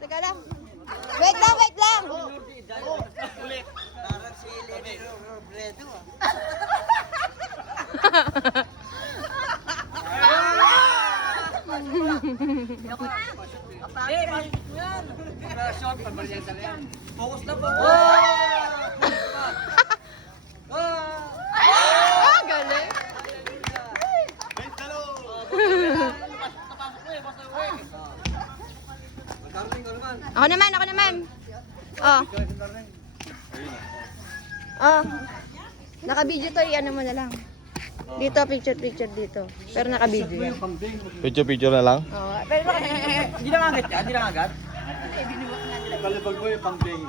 Teka lang. Wait lang, wait lang. Ulit. Parang si Lenny Robredo ah. Focus na po. Ah, galing. Ako naman, ako naman. Oh. Oh. Naka-video to, i-ano mo na lang. Dito, picture dito. Pero naka-video yan. Picture na lang. Oh, pero Hindi na agad yan? Hindi na agad? Kalibag mo yung pambing.